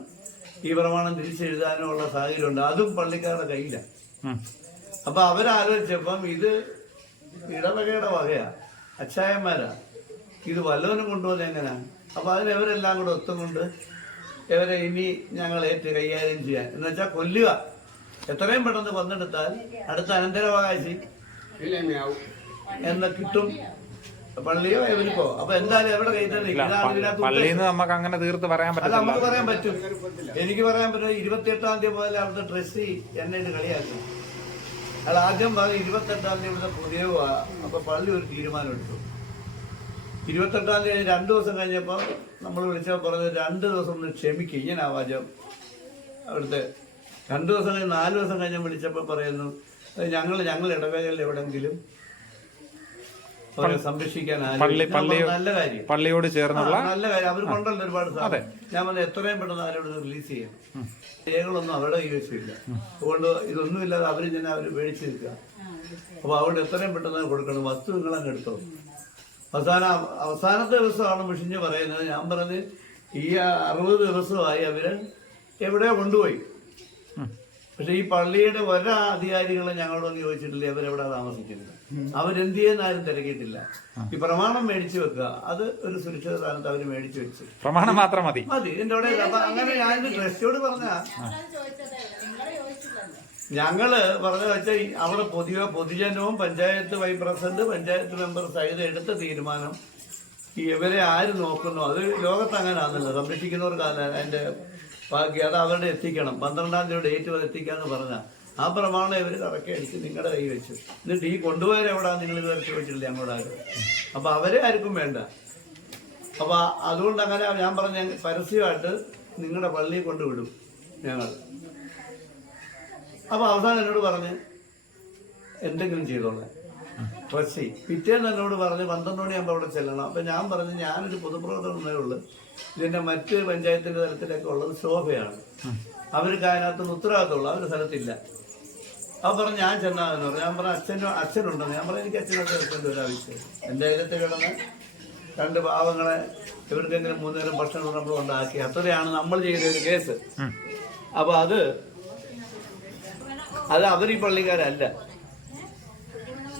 ഈ പ്രമാണം തിരിച്ചെഴുതാനുള്ള സാഹചര്യം ഉണ്ട്. അതും പള്ളിക്കാരുടെ കയ്യില. ഉം. അപ്പൊ അവരാലോചിച്ചപ്പം ഇത് ഇടവകയുടെ വകയാ. അച്ചായന്മാരാ. ഇത് വല്ലവനും കൊണ്ടുവന്നത് എങ്ങനെയാ അപ്പൊ അതിനെവരെല്ലാം കൂടെ ഒത്തുകൊണ്ട് ഇവരെ ഇനി ഞങ്ങൾ ഏറ്റ് കൈകാര്യം ചെയ്യാൻ. എന്ന് വെച്ചാൽ കൊല്ലുക. എത്രയും പെട്ടെന്ന് കൊന്നെടുത്താൽ അടുത്ത അനന്തരവകാശി എന്ന് കിട്ടും. പള്ളിയോ എവർക്കോ അപ്പൊ എന്തായാലും എവിടെ കൈത്തന്നെ പള്ളിയിൽ നമുക്ക് അങ്ങനെ തീർത്ത് പറയാൻ അല്ല പറ്റത്തില്ല. നമുക്ക് പറയാൻ പറ്റും. എനിക്ക് പറയാൻ പറ്റും ഇരുപത്തിയെട്ടാം തീയതി മുതൽ അവിടുത്തെ ട്രസ്റ്റി എന്നെ ഇത് കളിയാക്കി. അയാൾ ആദ്യം പറഞ്ഞു ഇരുപത്തെട്ടാം തീയതി ഇവിടുത്തെ പുതിയ അപ്പൊ പള്ളി ഒരു തീരുമാനം എടുത്തു ഇരുപത്തെട്ടാം തീയതി രണ്ട് ദിവസം കഴിഞ്ഞപ്പോ നമ്മൾ വിളിച്ചപ്പോൾ പറഞ്ഞത് രണ്ട് ദിവസം ഒന്ന് ക്ഷമിക്കും ഇങ്ങനെ ആവാചം അവിടുത്തെ രണ്ടു ദിവസം കഴിഞ്ഞ് നാല് ദിവസം കഴിഞ്ഞ് വിളിച്ചപ്പോൾ പറയുന്നു ഞങ്ങൾ ഞങ്ങൾ ഇടവേളയിൽ എവിടെങ്കിലും സംരക്ഷിക്കാൻ പള്ളി. പള്ളി നല്ല കാര്യം. പള്ളിയോട് ചേർന്നുള്ള നല്ല കാര്യം. അവർക്കുണ്ടല്ലോ ഒരുപാട് സാധനം. ഞാൻ പറഞ്ഞ എത്രയും പെട്ടെന്ന് അവരോട് റിലീസ് ചെയ്യാം. രേഖകളൊന്നും അവരുടെ കൈവശമില്ല അതുകൊണ്ട് ഇതൊന്നുമില്ലാതെ അവർ തന്നെ അവർ മേടിച്ചു നിൽക്കുക. അപ്പൊ അവിടെ എത്രയും പെട്ടെന്ന് കൊടുക്കണം. വസ്തു നിങ്ങളങ്ങ് എടുത്തോ അവസാന അവസാനത്തെ ദിവസമാണ് മിഷിഞ്ഞ് പറയുന്നത്. ഞാൻ പറഞ്ഞ് ഈ അറുപത് ദിവസമായി അവർ എവിടെ കൊണ്ടുപോയി. പക്ഷെ ഈ പള്ളിയുടെ ഒരാ അധികാരികളും ഞങ്ങളോടൊന്നും ചോദിച്ചിട്ടില്ല. അവരെവിടെ താമസിക്കുന്നത്? അവരെന്ത് ചെയ്യുന്നാരും തിരക്കിയിട്ടില്ല. ഈ പ്രമാണം മേടിച്ചു വെക്കുക. അത് ഒരു സുരക്ഷിത സ്ഥാനത്ത് അവർ മേടിച്ചു വെച്ചു. പ്രമാണം മാത്രം മതി. മതി. എന്റെ അവിടെ അപ്പൊ അങ്ങനെ ഞാൻ ട്രസ്റ്റിയോട് പറഞ്ഞ ഞങ്ങൾ പറഞ്ഞ വെച്ചാൽ അവിടെ പൊതുവെ പൊതുജനവും panchayat vice president panchayat member സഹിതം എടുത്ത തീരുമാനം ഈ ഇവരെ ആര് നോക്കുന്നു? അത് ലോകത്ത് അങ്ങനെയാണല്ലോ സംരക്ഷിക്കുന്നവർക്ക് അതിന്റെ ബാക്കി അത് അവരുടെ എത്തിക്കണം. പന്ത്രണ്ടാം തീയതി ഡേറ്റ് വരെ എത്തിക്കാന്ന് പറഞ്ഞ ആ പ്രമാണം ഇവർ കറക്കി അടിച്ച് നിങ്ങളുടെ കൈ വെച്ചു. എന്നിട്ട് ഈ കൊണ്ടുപോയാൽ എവിടാ? നിങ്ങൾ ഇത് വരച്ചു വെച്ചിട്ടില്ല അങ്ങോട്ട് ആരും. അപ്പൊ അവരെ ആർക്കും വേണ്ട. അപ്പൊ അതുകൊണ്ട് അങ്ങനെ ഞാൻ പറഞ്ഞ പരസ്യമായിട്ട് നിങ്ങളുടെ പള്ളിയിൽ കൊണ്ടുവിടും ഞങ്ങൾ. അപ്പൊ അവസാനം എന്നോട് പറഞ്ഞ് എന്തെങ്കിലും ചെയ്തോളാം. ട്രസ്റ്റി. പിറ്റേന്ന് എന്നോട് പറഞ്ഞ് പന്ത്രണ്ട് മണിയാകുമ്പോൾ അവിടെ ചെല്ലണം. അപ്പൊ ഞാൻ പറഞ്ഞ് ഞാനൊരു പൊതുപ്രവർത്തനമേ ഉള്ളൂ. ഇതിന്റെ മറ്റ് പഞ്ചായത്തിന്റെ തലത്തിലൊക്കെ ഉള്ളത് ശോഭയാണ്. അവർക്ക് അതിനകത്തുനിന്ന് ഉത്തരവാദിത്തമുള്ളൂ അവരുടെ സ്ഥലത്തില്ല. അപ്പൊ പറഞ്ഞു ഞാൻ ചെന്നാന്ന് പറഞ്ഞു. ഞാൻ പറഞ്ഞു അച്ഛനും അച്ഛനുണ്ടെന്ന് ഞാൻ പറഞ്ഞു എനിക്ക് അച്ഛനൊക്കെ എടുക്കേണ്ട ഒരു ആവശ്യം എന്റെ അതിലത്തെ കിടന്ന് രണ്ട് പാവങ്ങളെ ഇവർക്കെങ്കിലും മൂന്നേരം ഭക്ഷണം നമ്മൾ ഉണ്ടാക്കി. അത്രയാണ് നമ്മൾ ചെയ്ത ഒരു കേസ്. അപ്പൊ അത് അത് അവർ ഈ പള്ളിക്കാരല്ല.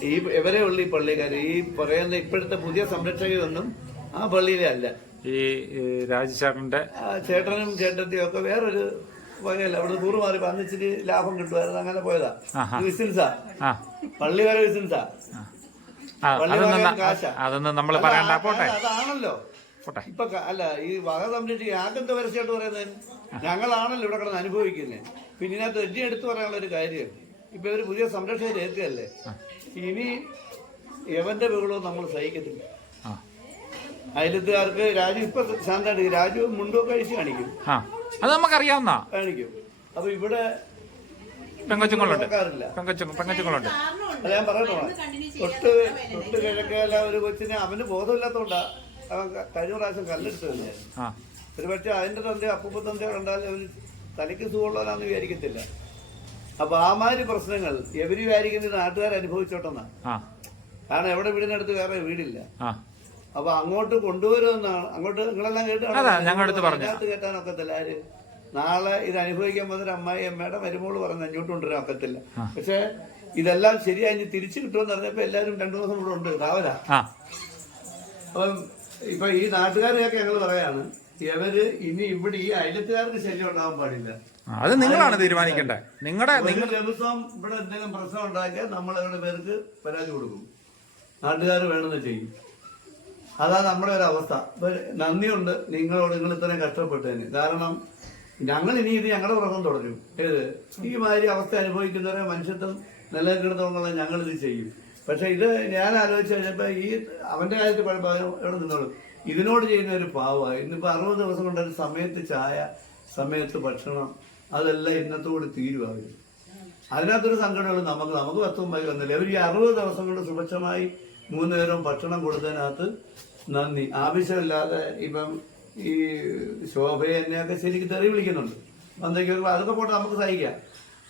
ഈ ഇവരെ ഉള്ള ഈ പള്ളിക്കാർ ഈ പറയുന്ന ഇപ്പോഴത്തെ പുതിയ സംരക്ഷകരൊന്നും ആ പള്ളിയിലെ അല്ല. ഈ രാജശേഖരന്റെ ചേട്ടനും ചേട്ടത്തിയും ഒക്കെ വേറൊരു വകയല്ല അവിടെ നൂറ് മാറി പറഞ്ഞിട്ട് ലാഭം കിട്ടുമായിരുന്നു അങ്ങനെ പോയതാ. ബിസിനസ്സാ പള്ളി വരെ ബിസിനസ്സാ അതൊന്നും നമ്മൾ പറയണ്ട. പോട്ടെ. അതാണല്ലോ. ഇപ്പൊ അല്ല ഈ വക സംരക്ഷിക്കുക ആദ്യത്തെ വരച്ചായിട്ട് പറയുന്നത് ഞങ്ങളാണല്ലോ ഇവിടെ കിടന്ന് അനുഭവിക്കുന്നത് പിന്നെ ഇതിനകത്ത് എന്നെ എടുത്തു പറയാനുള്ള ഒരു കാര്യം. ഇപ്പൊ ഇവർ പുതിയ സംരക്ഷകർ ഏൽക്കുകയല്ലേ? ഇനി എവന്റെ ബഹളവും നമ്മൾ സഹിക്കത്തില്ല. അയലത്തുകാർക്ക് രാജു ഇപ്പൊ ശാന്തായിട്ട് രാജു മുണ്ടോ കഴിച്ച് കാണിക്കും. അത് നമുക്കറിയാവുന്ന. കാണിക്കും അപ്പൊ ഇവിടെ പെങ്കൊച്ചുങ്ങളുണ്ട്. പെങ്കൊച്ചു പെങ്കൊച്ചുങ്ങളുണ്ട്. അല്ല ഞാൻ പറയട്ടോ. തൊട്ട് തൊട്ട് കിഴക്കേല ഒരു കൊച്ചിനെ അവന് ബോധമില്ലാത്തോണ്ടാ അവൻ കഴിഞ്ഞ പ്രാവശ്യം കല്ലെടുത്ത് ആ. ഒരു പക്ഷേ അതിന്റെ തന്ത അപ്പൂപ്പ തന്ത കണ്ടാൽ അവന് തലയ്ക്ക് സുഖമുള്ളവനാന്ന് വിചാരിക്കത്തില്ല. അപ്പൊ ആ മാതിരി പ്രശ്നങ്ങൾ എവര് വിചാരിക്കുന്നത് നാട്ടുകാർ അനുഭവിച്ചോട്ടെന്നാ. ആ. കാരണം എവിടെ വീടിനടുത്ത് വേറെ വീടില്ല. ആ. അപ്പൊ അങ്ങോട്ട് കൊണ്ടുവരുമെന്നാണ് അങ്ങോട്ട് നിങ്ങളെല്ലാം കേട്ടാണ് ഞങ്ങളടുത്ത് പറഞ്ഞു. അതിനകത്ത് കേട്ടാനൊക്കത്തില്ല ആര്? നാളെ ഇത് അനുഭവിക്കാൻ പോകുന്ന അമ്മായി അമ്മയുടെ മരുമോൾ പറഞ്ഞ് അഞ്ഞോട്ട് കൊണ്ടുവരാൻ ഒക്കത്തില്ല. പക്ഷെ ഇതെല്ലാം ശരിയായി തിരിച്ചു കിട്ടുമെന്ന് പറഞ്ഞപ്പോ എല്ലാവരും രണ്ടു ദിവസം കൂടെ ഉണ്ട്. കാവലാ അപ്പം ഇപ്പൊ ഈ നാട്ടുകാരെയൊക്കെ ഞങ്ങൾ പറയാണ് ഇവർ ഇനി ഇവിടെ ഈ അയലത്തുകാർക്ക് ശല്യം ഉണ്ടാവാൻ പാടില്ല. അത് നിങ്ങളാണ് തീരുമാനിക്കേണ്ടത്. നിങ്ങളുടെ നിങ്ങൾ ദിവസം ഇവിടെ എന്തെങ്കിലും പ്രശ്നം ഉണ്ടാക്കിയാൽ നമ്മൾ അവരുടെ പേർക്ക് പരാതി കൊടുക്കും. നാട്ടുകാർ വേണമെന്ന് ചെയ്യും. അതാ നമ്മുടെ ഒരു അവസ്ഥ. നന്ദിയുണ്ട് നിങ്ങളോട് നിങ്ങൾ ഇത്രയും കഷ്ടപ്പെട്ടതിന് കാരണം ഞങ്ങൾ ഇനി ഇത് ഞങ്ങളുടെ ഉറക്കം തുടരും. ഏത്? ഈ മാതിരി അവസ്ഥ അനുഭവിക്കുന്നവരെ മനുഷ്യത്വം നിലനിൽക്കണമെന്നുള്ള ഞങ്ങൾ ഇത് ചെയ്യും. പക്ഷെ ഇത് ഞാൻ ആലോചിച്ച് കഴിഞ്ഞപ്പോ ഈ അവന്റെ കാര്യത്തിൽ എവിടെ നിന്നോളും? ഇതിനോട് ചെയ്യുന്ന ഒരു പാവമാണ് ഇന്നിപ്പോൾ അറുപത് ദിവസം കൊണ്ട് സമയത്ത് ചായ സമയത്ത് ഭക്ഷണം അതെല്ലാം ഇന്നത്തോട് തീരുവാകും അതിനകത്തൊരു സങ്കടമുള്ളൂ നമുക്ക് നമുക്ക് പത്തുമായി വന്നില്ല അവർ ഈ അറുപത് ദിവസം കൊണ്ട് സുഭിക്ഷമായി മൂന്ന് നേരം ഭക്ഷണം കൊടുത്തതിനകത്ത് നന്ദി. ആവശ്യമില്ലാതെ ഇപ്പം ഈ ശോഭയെ എന്നെയൊക്കെ ശരിക്കും തെറി വിളിക്കുന്നുണ്ട്. എന്തൊക്കെയോ അതൊക്കെ പോട്ടെ നമുക്ക് സഹിക്കാം.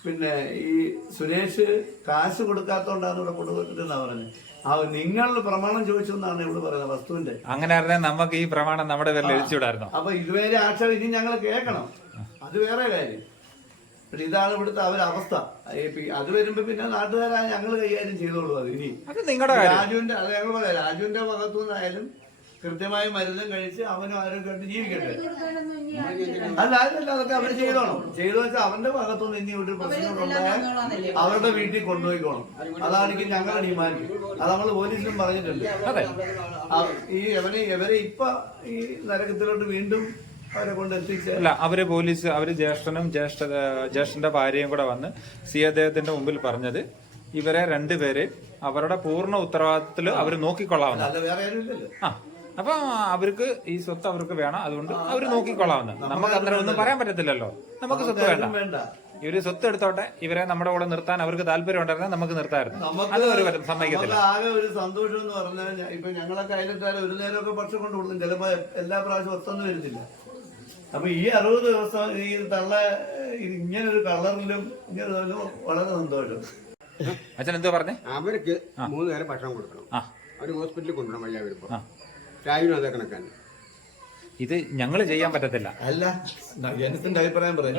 പിന്നെ ഈ സുരേഷ് കാശ് കൊടുക്കാത്തോണ്ടാണ് ഇവിടെ കൊണ്ടുപോയിട്ടെന്നാ പറഞ്ഞത് ആ നിങ്ങൾ പ്രമാണം ചോദിച്ചു എന്നാണ് ഇവിടെ പറയുന്നത് വസ്തുവിന്റെ. അങ്ങനെ നമുക്ക് ഈ പ്രമാണം നമ്മുടെ പേരിൽ എഴുതിവിടായിരുന്നു അപ്പൊ ഇതുവരെ ആക്ഷേപം ഇനി ഞങ്ങൾ കേൾക്കണം. അത് വേറെ കാര്യം. പക്ഷെ ഇതാണ് ഇവിടുത്തെ അവരുടെ അവസ്ഥ. അത് വരുമ്പോ പിന്നെ നാട്ടുകാരാ ഞങ്ങൾ കൈകാര്യം ചെയ്തോളൂ അത് ഇനി. രാജുവിന്റെ അത് ഞങ്ങൾ പറയാം. രാജുവിന്റെ ഭാഗത്തു നിന്നായാലും കൃത്യമായി മരുന്നും കഴിച്ച് അവനും ആരോഗ്യമായിട്ട് ജീവിക്കട്ടെ. അല്ല അതല്ല അതൊക്കെ അവർ ചെയ്തോണം. ചെയ്തു വെച്ചാൽ അവന്റെ ഭാഗത്തുനിന്ന് ഇനി ഒരു പ്രശ്നങ്ങളുണ്ടായാൽ അവരുടെ വീട്ടിൽ കൊണ്ടുപോയിക്കോണം. അതാണ് എനിക്ക് ഞങ്ങളുടെ ഡിമാൻഡ്. അത് നമ്മൾ പോലീസിലും പറഞ്ഞിട്ടുണ്ട്. ഈ എവനെ ഇവരെ ഇപ്പൊ ഈ നരകത്തിലോട്ട് വീണ്ടും അല്ല അവർ പോലീസ് അവർ ജ്യേഷ്ഠനും ജ്യേഷ്ഠ ജ്യേഷ്ഠന്റെ ഭാര്യയും കൂടെ വന്ന് സി അദ്ദേഹത്തിന്റെ മുമ്പിൽ പറഞ്ഞത് ഇവരെ രണ്ടുപേരെ അവരുടെ പൂർണ ഉത്തരവാദിത്തത്തിൽ അവർ നോക്കിക്കൊള്ളാവുന്ന. ആ അപ്പൊ അവർക്ക് ഈ സ്വത്ത് അവർക്ക് വേണം. അതുകൊണ്ട് അവർ നോക്കിക്കൊള്ളാവുന്ന. നമുക്ക് അങ്ങനെ ഒന്നും പറയാൻ പറ്റത്തില്ലല്ലോ. നമുക്ക് സ്വത്ത് വേണ്ട. ഇവർ സ്വത്ത് എടുത്തോട്ടെ ഇവരെ നമ്മുടെ കൂടെ നിർത്താൻ അവർക്ക് താല്പര്യം ഉണ്ടായിരുന്നെ നമുക്ക് നിർത്തായിരുന്നു അത് ഒരു പറ്റും സമ്മതിക്കത്തില്ല. ആകെ ഒരു സന്തോഷം എന്ന് പറഞ്ഞാൽ ഇപ്പൊ ഞങ്ങളൊക്കെ അയലക്കാരെ ഒരു നേരമൊക്കെ ഭക്ഷണം കൊണ്ട് കൊടുക്കും. ചിലപ്പോ എല്ലാ പ്രാവശ്യം ഒത്തൊന്നും വരുന്നില്ല. അപ്പൊ ഈ അറുപത് ദിവസം ഈ തള്ള ഇങ്ങനൊരു കളറിലും ഇങ്ങനെ വളരെ സന്തോഷം. അച്ഛൻ എന്തോ പറഞ്ഞേ? അവർക്ക് മൂന്ന് നേരം ഭക്ഷണം കൊടുക്കണം. അവർ അവർ ഹോസ്പിറ്റലിൽ കൊണ്ടുപോകണം വയ്യ വരുമ്പോ. രാവിലെ അതേ കണക്കാണ് ഇത് ഞങ്ങൾ ചെയ്യാൻ പറ്റത്തില്ല. അല്ല ജനത്തിന്റെ അഭിപ്രായം പറയാം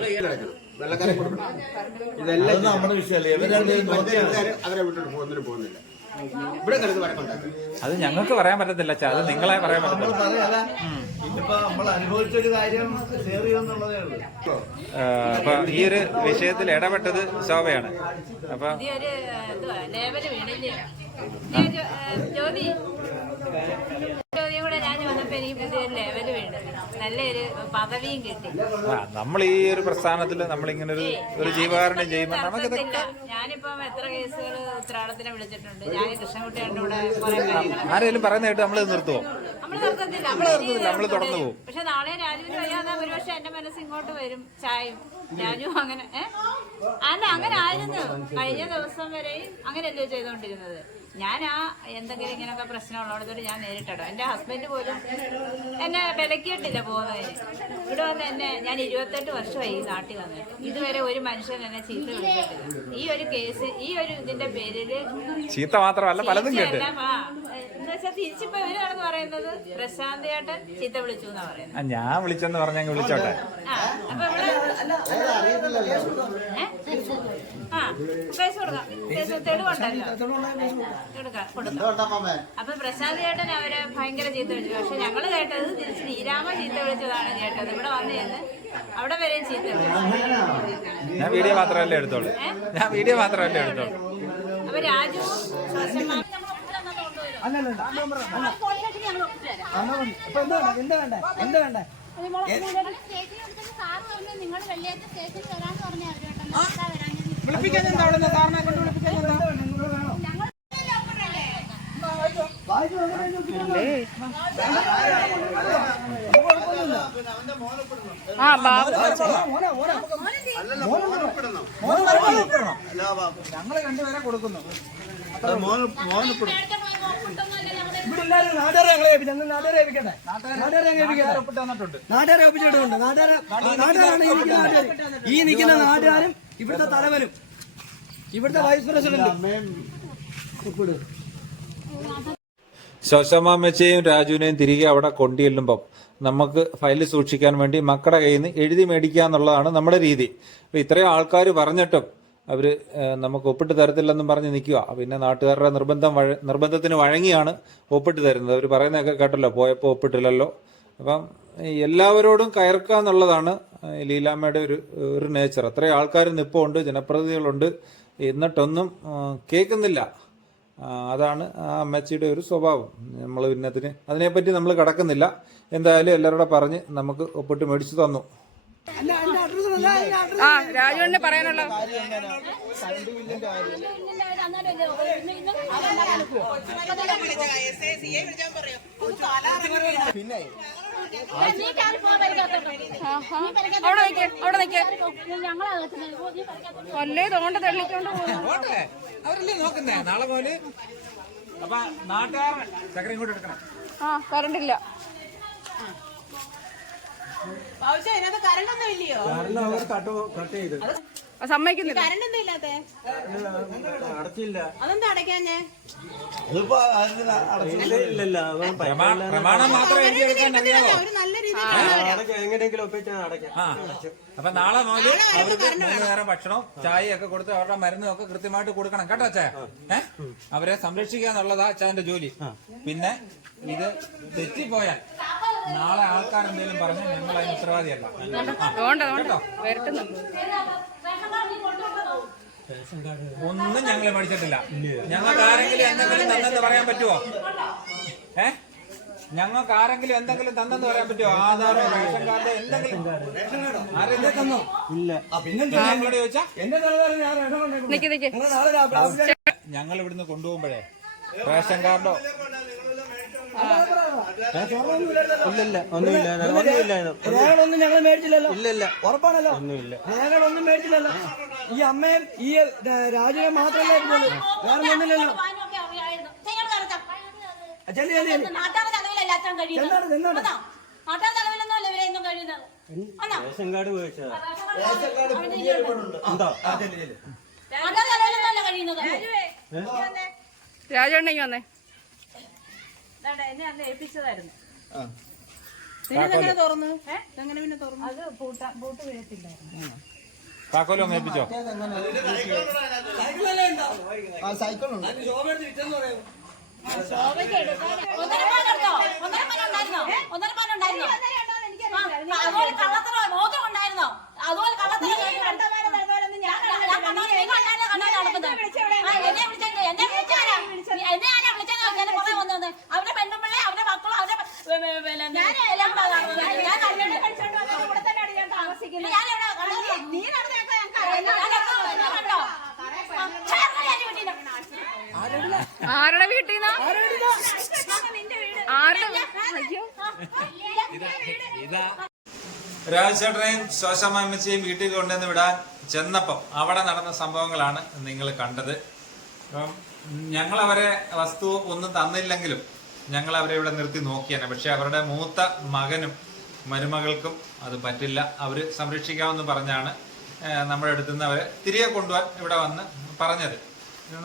വെള്ളക്കാരെ കൊടുക്കണം. ഇതെല്ലാം നമ്മുടെ വിഷയമല്ലേ. അവരെ വിട്ടിട്ട് പോകുന്നതിന് പോകുന്നില്ല. ഇവിടെ കിടന്ന് വഴക്കുണ്ടാക്കും അത് ഞങ്ങൾക്ക് പറയാൻ പറ്റത്തില്ല അച്ഛാ. അത് നിങ്ങളെ പറയാൻ നമ്മൾ പറ്റത്തില്ല പറയല ഇതിപ്പോ നമ്മൾ അനുഭവിച്ചൊരു കാര്യം ഷെയർ ഉള്ളൂ. അപ്പൊ ഈ ഒരു വിഷയത്തിൽ ഇടപെട്ടത് ശോഭയാണ്. അപ്പൊ പുതിയൊരു എന്തുവാ ലേബൽ വീണില്ലേ? ഈ ജ്യോതി. ആ, നമ്മൾ ഈ ഒരു പ്രസ്ഥാനത്തിൽ നമ്മളിങ്ങനെ ഒരു ഒരു ജീവകാരണം ചെയ്യുമ്പോൾ നമുക്ക്. ഞാനിപ്പം എത്ര കേസുകൾ ഉത്രാടത്തിനെ വിളിച്ചിട്ടുണ്ട്. ഞാൻ കൃഷ്ണൻകുട്ടിയുടെ കൂടെ ആരെങ്കിലും പറയുന്ന കേട്ട് നമ്മൾ നിർത്തുവോ? നമ്മൾ നിർത്തുന്നില്ല നമ്മൾ തുടർന്ന് പോകും. പക്ഷെ നാളെ രാജുവിന് വയ്യാതെ ഒരുപക്ഷെ എന്റെ മനസ്സ് ഇങ്ങോട്ട് വരും. ചായയും. രാജു അങ്ങനെ? അല്ല അങ്ങനെ ആയിരുന്നു. കഴിഞ്ഞ ദിവസം വരെയും അങ്ങനെയല്ലോ ചെയ്തോണ്ടിരുന്നത്? ഞാൻ ആ എന്തെങ്കിലും ഇങ്ങനെയൊക്കെ പ്രശ്നമുള്ളതോട് ഞാൻ നേരിട്ടോ എന്റെ ഹസ്ബൻഡ് പോലും എന്നെ വിലക്കിയിട്ടില്ല പോകുന്നതിന്. വന്ന് എന്നെ ഞാൻ ഇരുപത്തെട്ട് വർഷമായി ഈ നാട്ടിൽ വന്നിട്ട്. ഇതുവരെ ഒരു മനുഷ്യൻ എന്നെ ചീത്ത വിളിച്ചിട്ടില്ല. ഈ ഒരു കേസ് ഈ ഒരു ഇതിന്റെ പേരിൽ ചീത്ത മാത്രമല്ല പലതും കേട്ട്. തിരിച്ചിപ്പോ ഇവരാണെന്ന് പറയുന്നത്? പ്രശാന്തിയായിട്ട് ചീത്ത വിളിച്ചു എന്നാ പറയുന്നത് ഞാൻ വിളിച്ചെന്ന് പറഞ്ഞെങ്കിൽ വിളിച്ചോട്ടെ. അപ്പൊ ഇവിടെ? ആ കേസ് കൊടുക്കാം. കേസ് തെളിവുണ്ടല്ലോ. കൊടുക്കാം കൊടുക്കാം. അപ്പൊ പ്രശാന്ത് ചേട്ടൻ അവരെ ഭയങ്കര ചീത്ത വിളിച്ചു. പക്ഷെ ഞങ്ങൾ കേട്ടത് തിരിച്ച് നീരാമ ചീത്ത വിളിച്ചതാണ് കേട്ടത്. ഇവിടെ അവിടെ വരെയും ചീത്ത ഞാൻ വീഡിയോ മാത്രമല്ലേ എടുത്തോളൂ. ഞാൻ വീഡിയോ മാത്രമല്ലേ എടുത്തോളൂ. അപ്പൊ രാജു വിളിപ്പിക്കാൻ എന്താ അവിടെ സാറിനെ കൊണ്ട് വിളിപ്പിക്കാൻ എന്താ? രണ്ടുപേരെ കൊടുക്കുന്നു. എല്ലാവരും നാട്ടുകാരെ ഞങ്ങളെ നാട്ടുകാരെ നാട്ടുകാരാണ് ഈ നിൽക്കുന്ന നാട്ടുകാർ ഈ നിൽക്കുന്ന നാട്ടുകാരും ഇവിടുത്തെ തലവനും. ഇവിടുത്തെ വൈസ് പ്രസിഡന്റും ശോശമാമ്മച്ചയും രാജുവിനെയും തിരികെ അവിടെ കൊണ്ടുചെല്ലുമ്പം നമുക്ക് ഫയൽ സൂക്ഷിക്കാൻ വേണ്ടി മക്കളുടെ കയ്യിൽ നിന്ന് എഴുതി മേടിക്കുക എന്നുള്ളതാണ് നമ്മുടെ രീതി. അപ്പോൾ ഇത്രയും ആൾക്കാർ പറഞ്ഞിട്ടും അവർ നമുക്ക് ഒപ്പിട്ട് തരത്തില്ലെന്നും പറഞ്ഞ് നിൽക്കുക പിന്നെ നാട്ടുകാരുടെ നിർബന്ധം വഴ നിർബന്ധത്തിന് വഴങ്ങിയാണ് ഒപ്പിട്ട് തരുന്നത്. അവർ പറയുന്നതൊക്കെ കേട്ടല്ലോ പോയപ്പോൾ ഒപ്പിട്ടില്ലല്ലോ. അപ്പം എല്ലാവരോടും കയർക്കുക എന്നുള്ളതാണ് ലീലാമ്മയുടെ ഒരു ഒരു നേച്ചർ അത്രയും ആൾക്കാർ നിപ്പമുണ്ട് ജനപ്രതിനിധികളുണ്ട്. എന്നിട്ടൊന്നും കേൾക്കുന്നില്ല. അതാണ് ആ അമ്മച്ചിയുടെ ഒരു സ്വഭാവം. നമ്മൾ ഇന്നത്തിന് അതിനെപ്പറ്റി നമ്മൾ കിടക്കുന്നില്ല. എന്തായാലും എല്ലാവരോടും പറഞ്ഞ് നമുക്ക് ഒപ്പിട്ട് മേടിച്ചു തന്നു. ആ രാജുവിനെ പറയാനുള്ള അവിടെ നിക്ക് അവിടെ നിൽക്കേ കൊല്ലേ തോണ്ട തള്ളിക്കൊണ്ട് പോകുന്നു അവരല്ലേ നോക്കുന്നേ? നാളെ പോലെ അപ്പൊ നാട്ടുകാരൻ ചക്കര ഇങ്ങോട്ട് എടുക്കണം. ആ കറണ്ടില്ല സമ്മതിക്കുന്നില്ല. കറണ്ട് എന്താ ഇല്ലാത്തെ? അതെന്താ അടയ്ക്കാഞ്ഞേ? അപ്പൊ നാളെ മുതൽ അവർക്ക് മൂന്ന് നേരം ഭക്ഷണം ചായയൊക്കെ കൊടുത്ത് അവരുടെ മരുന്നും ഒക്കെ കൃത്യമായിട്ട് കൊടുക്കണം. കേട്ടോ അച്ഛാ? ഏ? അവരെ സംരക്ഷിക്കുക എന്നുള്ളതാ അച്ഛന്റെ ജോലി. പിന്നെ ഇത് തെറ്റിപ്പോയാൽ നാളെ ആൾക്കാർ എന്തെങ്കിലും പറഞ്ഞ് ഞങ്ങൾ അതിന് ഉത്തരവാദിയല്ല. ഒന്നും ഞങ്ങളെ പഠിച്ചിട്ടില്ല. ഞങ്ങൾക്ക് ആരെങ്കിലും എന്തെങ്കിലും തന്നെന്ന് പറയാൻ പറ്റുമോ ഏ? ഞങ്ങൾക്ക് ആരെങ്കിലും എന്തെങ്കിലും തന്നെന്ന് പറയാൻ പറ്റുമോ ആധാറോ റേഷൻ കാർഡോ എന്തെങ്കിലും? തന്നോ? ചോദിച്ചാ? എന്റെ നിങ്ങൾ നാളെ രാവിലെ ഞങ്ങൾ ഇവിടുന്ന് കൊണ്ടുപോകുമ്പോഴേ റേഷൻ കാർഡോ രേഖകളൊന്നും ഞങ്ങൾ മേടിച്ചില്ലല്ലോ. ഇല്ലല്ല. ഉറപ്പാണല്ലോ. രേഖകളൊന്നും മേടിച്ചില്ലല്ലോ. ഈ അമ്മയും ഈ രാജുവെ മാത്രമല്ലേ വേറെ ഒന്നുമില്ലല്ലോ. ചെല്ലി ചെല്ലി ചെല്ലി. നാട്ടാറ് തലവിലല്ല അച്ഛൻ കഴിയുന്നത്. ചെന്നാട് ചെന്നാട് രാജുണ്ടെങ്കി വന്നേ. എന്നെ അന്ന് ഏൽപ്പിച്ചതായിരുന്നു. തുറന്നു? എങ്ങനെ പിന്നെ തുറന്നു? അത് പൂട്ട പൂട്ട് വീഴത്തില്ലായിരുന്നു. താക്കോലും ഏൽപ്പിച്ചോ? ആ സൈക്കിളുണ്ട്. ഒന്നര ഒന്നര ഒന്നര അതുപോലെ കള്ളത്തറ മോതിരം ഉണ്ടായിരുന്നോ? അതുപോലെ കള്ളത്തരം ഞാൻ നടക്കുന്നത്. വിളിച്ചാരാ എന്നെ പുറകെ വന്നത് പെണ്ണുമ്പിള്ളെ അവന്റെ മക്കളും എന്നെ ആരുടെ വീട്ടിൽ രാജേട്ടനെയും ശോശമാമ്മച്ചയും വീട്ടിൽ കൊണ്ടുവന്ന് വിടാൻ ചെന്നപ്പം അവിടെ നടന്ന സംഭവങ്ങളാണ് നിങ്ങൾ കണ്ടത്. അപ്പം ഞങ്ങൾ അവരെ വസ്തു ഒന്നും തന്നില്ലെങ്കിലും ഞങ്ങൾ അവരെ ഇവിടെ നിർത്തി നോക്കിയാണ്. പക്ഷെ അവരുടെ മൂത്ത മകനും മരുമകൾക്കും അത് പറ്റില്ല. അവർ സംരക്ഷിക്കാമെന്ന് പറഞ്ഞാണ് നമ്മുടെ അടുത്ത് നിന്ന് അവരെ തിരികെ കൊണ്ടുപോകാൻ ഇവിടെ വന്ന് പറഞ്ഞത്.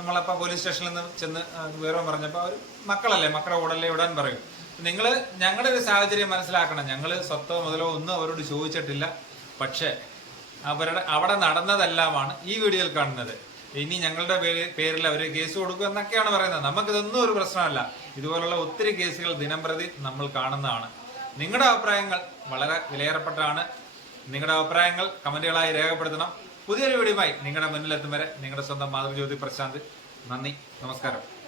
നമ്മളപ്പോൾ പോലീസ് സ്റ്റേഷനിൽ നിന്ന് ചെന്ന് വിവരം പറഞ്ഞപ്പോൾ അവർ മക്കളല്ലേ മക്കളെ ഉടനെ ഇടാൻ പറയും. നിങ്ങൾ ഞങ്ങളുടെ ഒരു സാഹചര്യം മനസ്സിലാക്കണം. ഞങ്ങൾ സ്വത്തോ മുതലോ ഒന്നും അവരോട് ചോദിച്ചിട്ടില്ല. പക്ഷേ അവരുടെ അവിടെ നടന്നതെല്ലാമാണ് ഈ വീഡിയോയിൽ കാണുന്നത്. ഇനി ഞങ്ങളുടെ പേരിൽ അവർ കേസ് കൊടുക്കും എന്നൊക്കെയാണ് പറയുന്നത്. നമുക്കിതൊന്നും ഒരു പ്രശ്നമല്ല. ഇതുപോലുള്ള ഒത്തിരി കേസുകൾ ദിനം പ്രതി നമ്മൾ കാണുന്നതാണ്. നിങ്ങളുടെ അഭിപ്രായങ്ങൾ വളരെ വിലയേറപ്പെട്ടതാണ്. നിങ്ങളുടെ അഭിപ്രായങ്ങൾ കമന്റുകളായി രേഖപ്പെടുത്തണം. പുതിയൊരു വീഡിയോയുമായി നിങ്ങളുടെ മുന്നിലെത്തും വരെ നിങ്ങളുടെ സ്വന്തം മാതൃജ്യോതി പ്രശാന്ത്. നന്ദി. നമസ്കാരം.